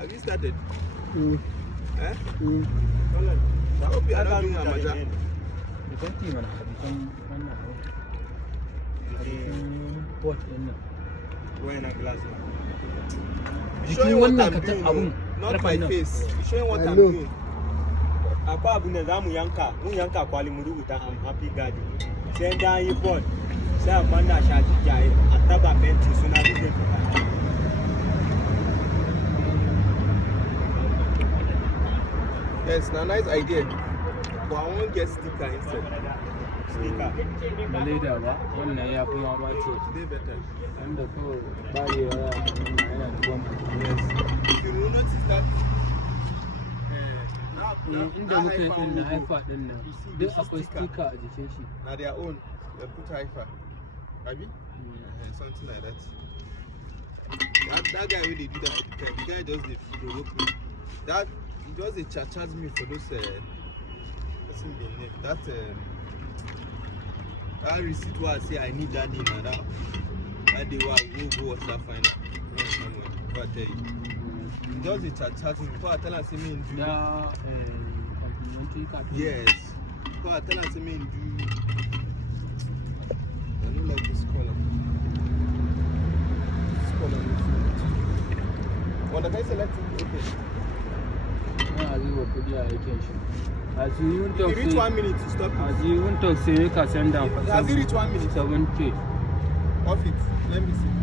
Have you started? Eh? Well, I hope you are not doing Amaja. You don't think man, what in wearing a glass man. You showing what I'm doing, not my face. You showing what I'm doing. Apa abune za mu yanka kwali mu rubuta I'm happy garden. Sai dan yi board. Sai kwanna shaji jaye ataba menti suna rubuta fita. Yes, a nice idea. But I won't get sticker instead. Sticker. Malida ba wannan ya kuma ba ce Today better. wanda ko barewa yana tuwon Yes. If you will notice that inda muka yi din na haifa din nan duk akwai sticker a jikin shi. na their own, they put haifa. Abi? Something like that. That guy when they do that, the guy just they provoke me. That he just they charge me for those what's in the name? That receipt where I say I need that name and that day where I go watch that final. What I tell you. He just they charge me before I tell him say me in do. Da complimentary card. Yes. Before I tell him say me in do. I don't like this color. This color is when the guy select it, okay. Na zai kudi a aikin shi. As you even If talk you reach 1 minute to stop it. as you even talk say make I send down for Has it reached 1 minute? 7K. Off it. Let me see.